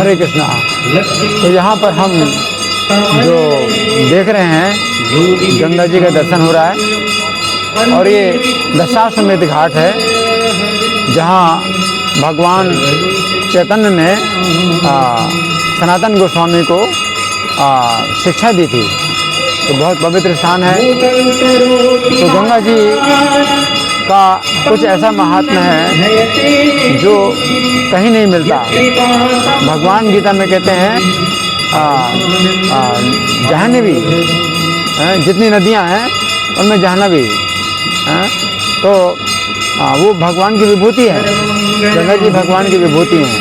हरे कृष्णा। तो यहाँ पर हम जो देख रहे हैं गंगा जी का दर्शन हो रहा है और ये दशाश्वमेध घाट है जहाँ भगवान चैतन्य ने सनातन गोस्वामी को शिक्षा दी थी। तो बहुत पवित्र स्थान है। तो गंगा जी का कुछ ऐसा महात्म्य है जो कहीं नहीं मिलता। भगवान गीता में कहते हैं जाह्नवी जितनी नदियां हैं उनमें जाह्नवी तो वो भगवान की विभूति है। गंगा जी भगवान की विभूति हैं।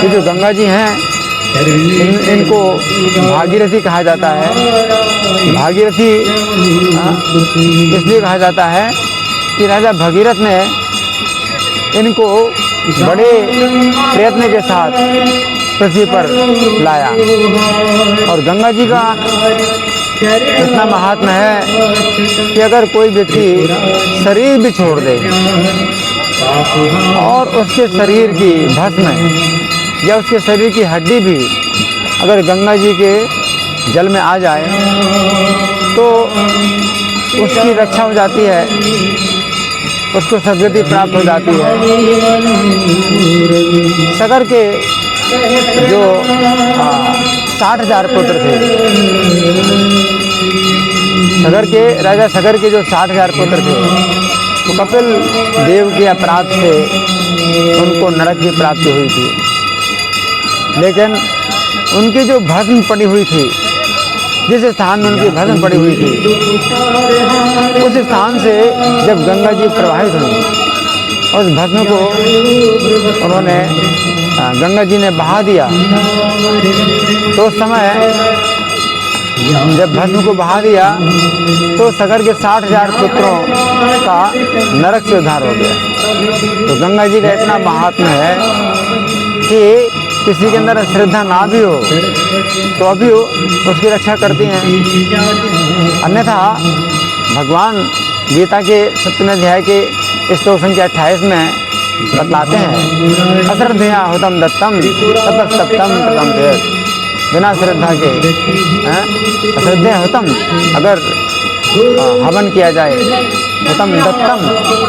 ये जो गंगा जी हैं इनको भागीरथी कहा जाता है। भागीरथी इसलिए कहा जाता है कि राजा भगीरथ ने इनको बड़े प्रयत्न के साथ पृथ्वी पर लाया। और गंगा जी का इतना महात्म्य है कि अगर कोई व्यक्ति शरीर भी छोड़ दे और उसके शरीर की भस्म या उसके शरीर की हड्डी भी अगर गंगा जी के जल में आ जाए तो उसकी रक्षा हो जाती है, उसको सद्गति प्राप्त हो जाती है। सगर के जो 60,000 पुत्र थे, सगर के राजा सगर के जो 60,000 पुत्र थे तो कपिल देव के अपराध से उनको नरक की प्राप्ति हुई थी। लेकिन उनकी जो भस्म पड़ी हुई थी, जिस स्थान में उनकी भस्म पड़ी हुई थी, उस स्थान से जब गंगा जी प्रवाहित हुई, उस भस्म को उन्होंने गंगा जी ने बहा दिया। तो उस समय जब भस्म को बहा दिया तो सगर के 60,000 पुत्रों का नरक से उद्धार हो गया। तो गंगा जी का इतना महात्म्य है कि किसी के अंदर श्रद्धा ना भी हो तो अभी उसकी रक्षा करती हैं। अन्यथा भगवान गीता के 7वें अध्याय के श्लोक संख्या 28 में बतलाते हैं अश्रद्धया हुतम दत्तम तपस्तप्तम कृतम चेत्। बिना श्रद्धा के अश्रद्धया हुतम अगर हवन किया जाए, हुतम दत्तम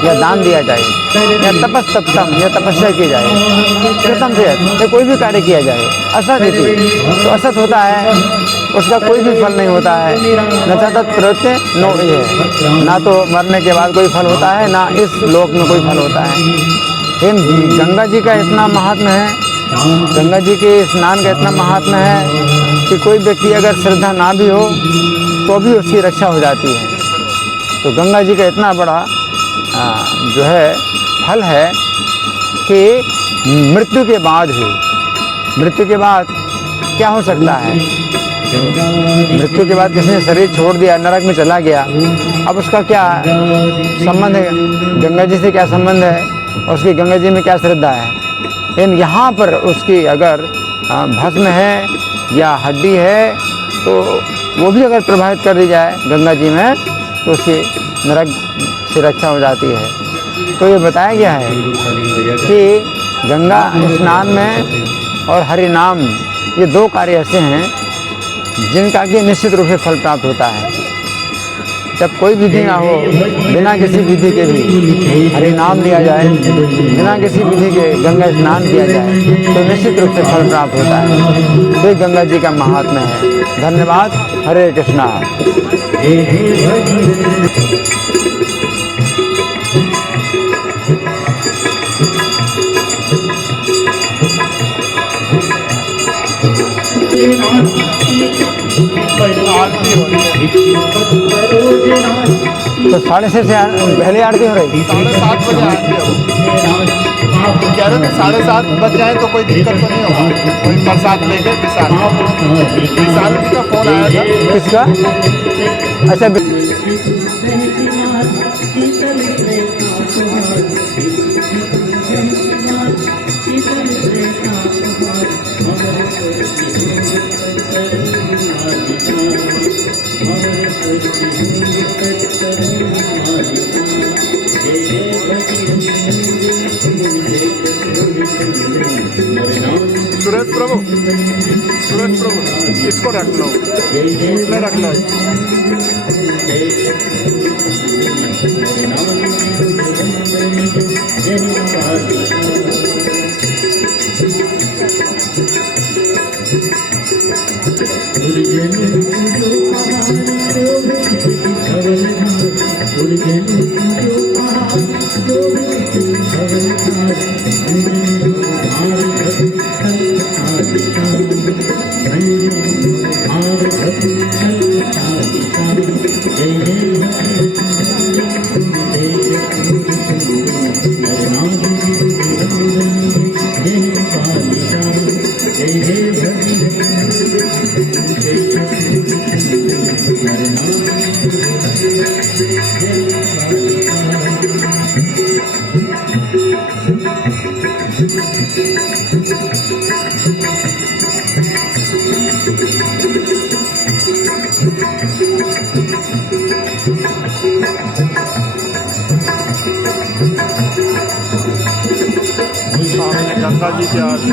या दान दिया जाए, या तपस्तप्तम या तपस्या की जाए, कृतम चेत् या कोई भी कार्य किया जाए असत इति तो असत होता है, उसका कोई भी फल नहीं होता है। न तत् प्रवृत्ति नो ये, ना तो मरने के बाद कोई फल होता है ना इस लोक में कोई फल होता है। लेकिन गंगा जी का इतना महात्म्य है, गंगा जी के स्नान का इतना महात्म्य है कि कोई व्यक्ति अगर श्रद्धा ना भी हो तो भी उसकी रक्षा हो जाती है। तो गंगा जी का इतना बड़ा जो है फल है कि मृत्यु के बाद भी, मृत्यु के बाद क्या हो सकता है? मृत्यु के बाद किसी ने शरीर छोड़ दिया, नरक में चला गया, अब उसका क्या संबंध है? गंगा जी से क्या संबंध है? और उसकी गंगा जी में क्या श्रद्धा है? लेकिन यहाँ पर उसकी अगर भस्म है या हड्डी है तो वो भी अगर प्रभावित कर दी जाए गंगा जी में तो उसकी नरक से रक्षा हो जाती है। तो ये बताया गया है कि गंगा स्नान में और हरि नाम ये दो कार्य ऐसे हैं जिनका कि निश्चित रूप से फल प्राप्त होता है। जब कोई विधि ना हो, बिना किसी विधि के भी हरि नाम लिया जाए, बिना किसी विधि के गंगा स्नान किया जाए तो निश्चित रूप से फल प्राप्त होता है। ये गंगा जी का महात्म्य है। धन्यवाद। हरे कृष्णा। तो 6:30 से पहले आरती हो रही? 7:30 बजे आरती हो। कह रहे थे 7:30 बज जाए तो कोई दिक्कत तो नहीं होगा। कोई प्रसाद लेके विशाल जी का फोन आया था। किसका? अच्छा सूरज प्रभु इसको रख लो, उसमें रख लो। गंगा जी की आरती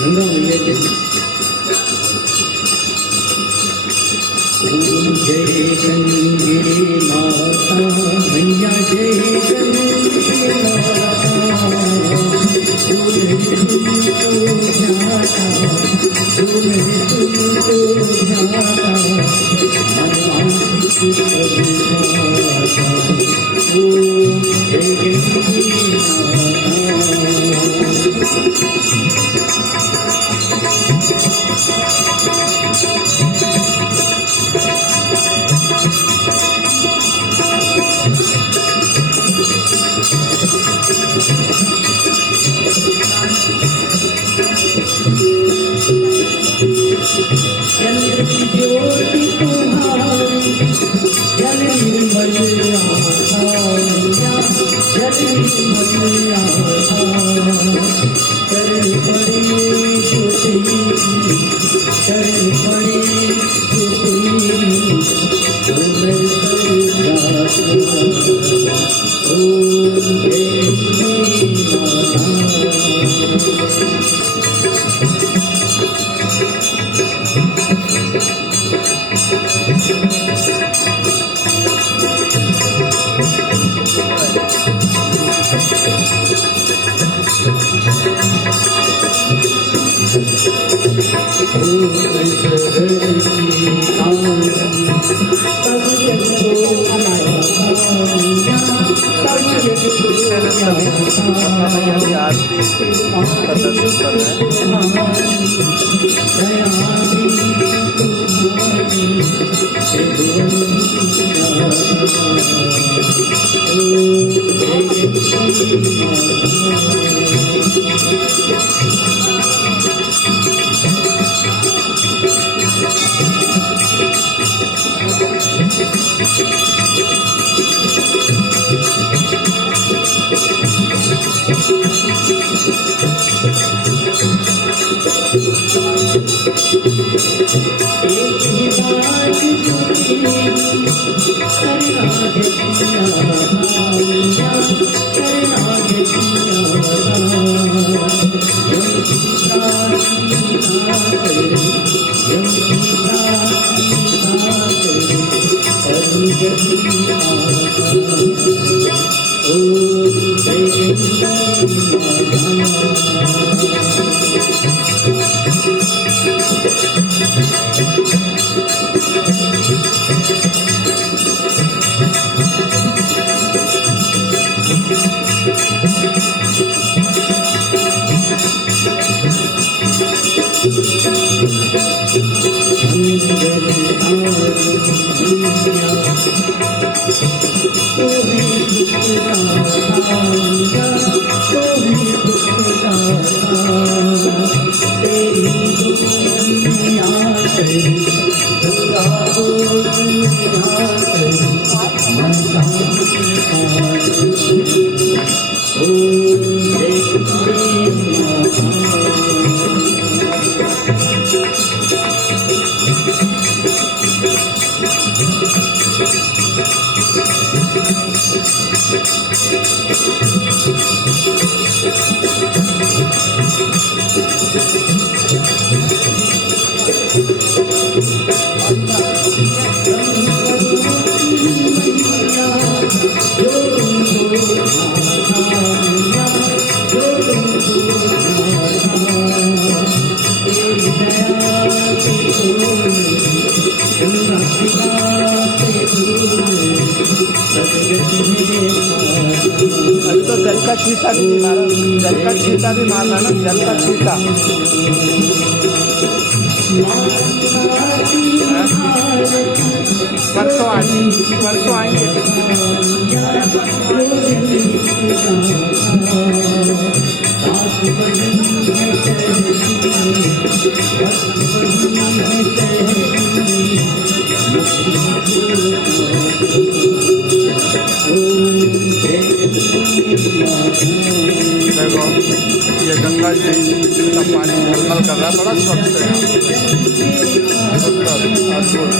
गंगा मैया के ओम जय गंगे माता मैया जय गंगे चंद्र की ज्योति तुम्हारी जल निर्मल आया, जल निर्मल आया। शरण पड़े जो तेरी, शरण पड़े जो तेरी, ओम अभी तो जल का छींटा भी नहीं मारा, जल का छींटा भी मारना ना, जल का छींटा। परसों आएंगे। देखो ये गंगा जी का पानी झलमल कर रहा है, बड़ा स्वच्छ है यहाँ। सुंदर अद्भुत आरती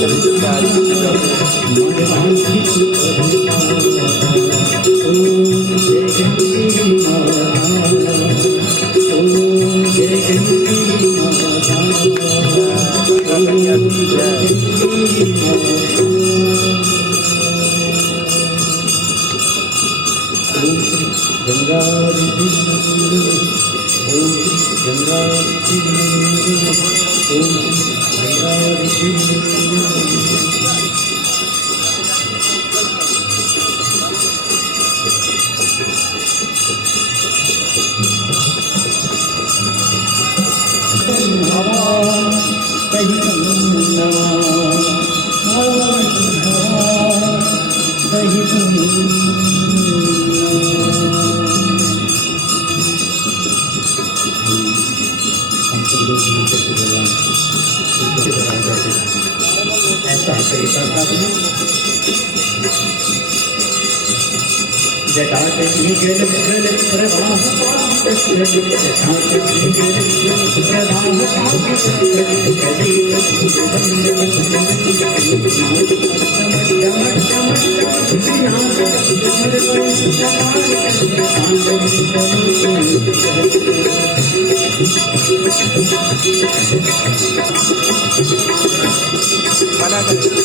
चल रही है, आरती चल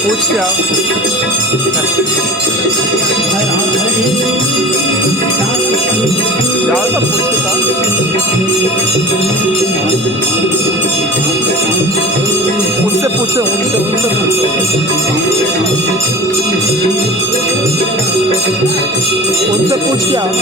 पूछ के आओ। जाओ तो पूछ के आओ। उससे पूछो, उनसे पूछो, उनसे पूछ के आओ।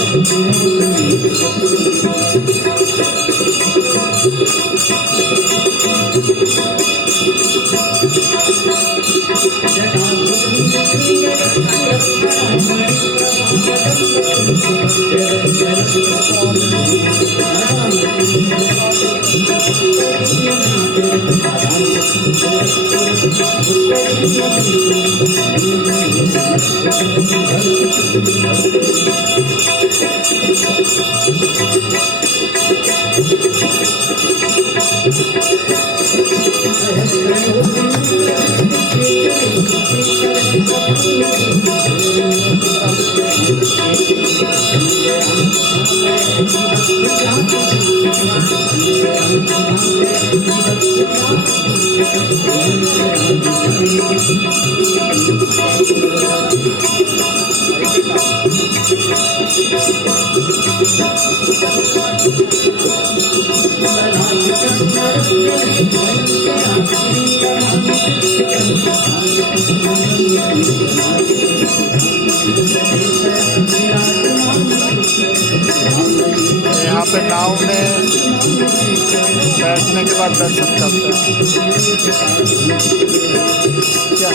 यहाँ पे नाव में बैठने के बाद दर्शन करते हैं। क्या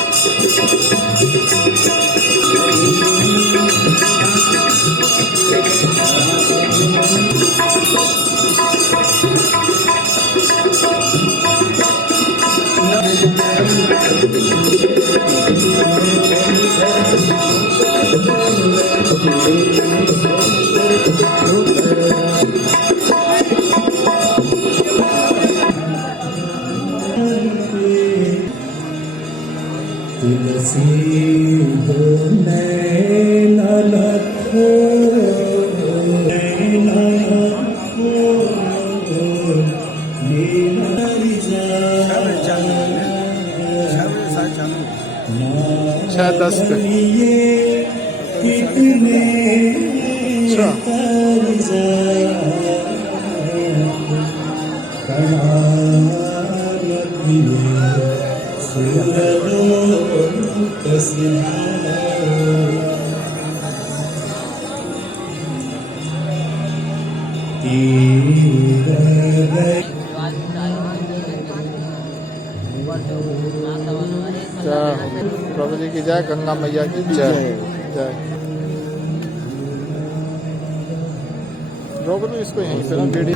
तुलसी हो नैना लखो नैना लखो लीला शायद 10 पे। कितने अच्छा प्रभु जी की जय, गंगा मैया की जय जय। रोक दो इसको यहीं पे ना बीड़ी।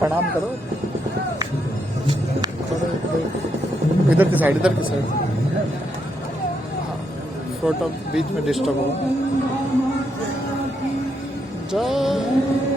प्रणाम करो इधर की साइड, इधर की साइड। फोटो बीच में डिस्टर्ब हो। जय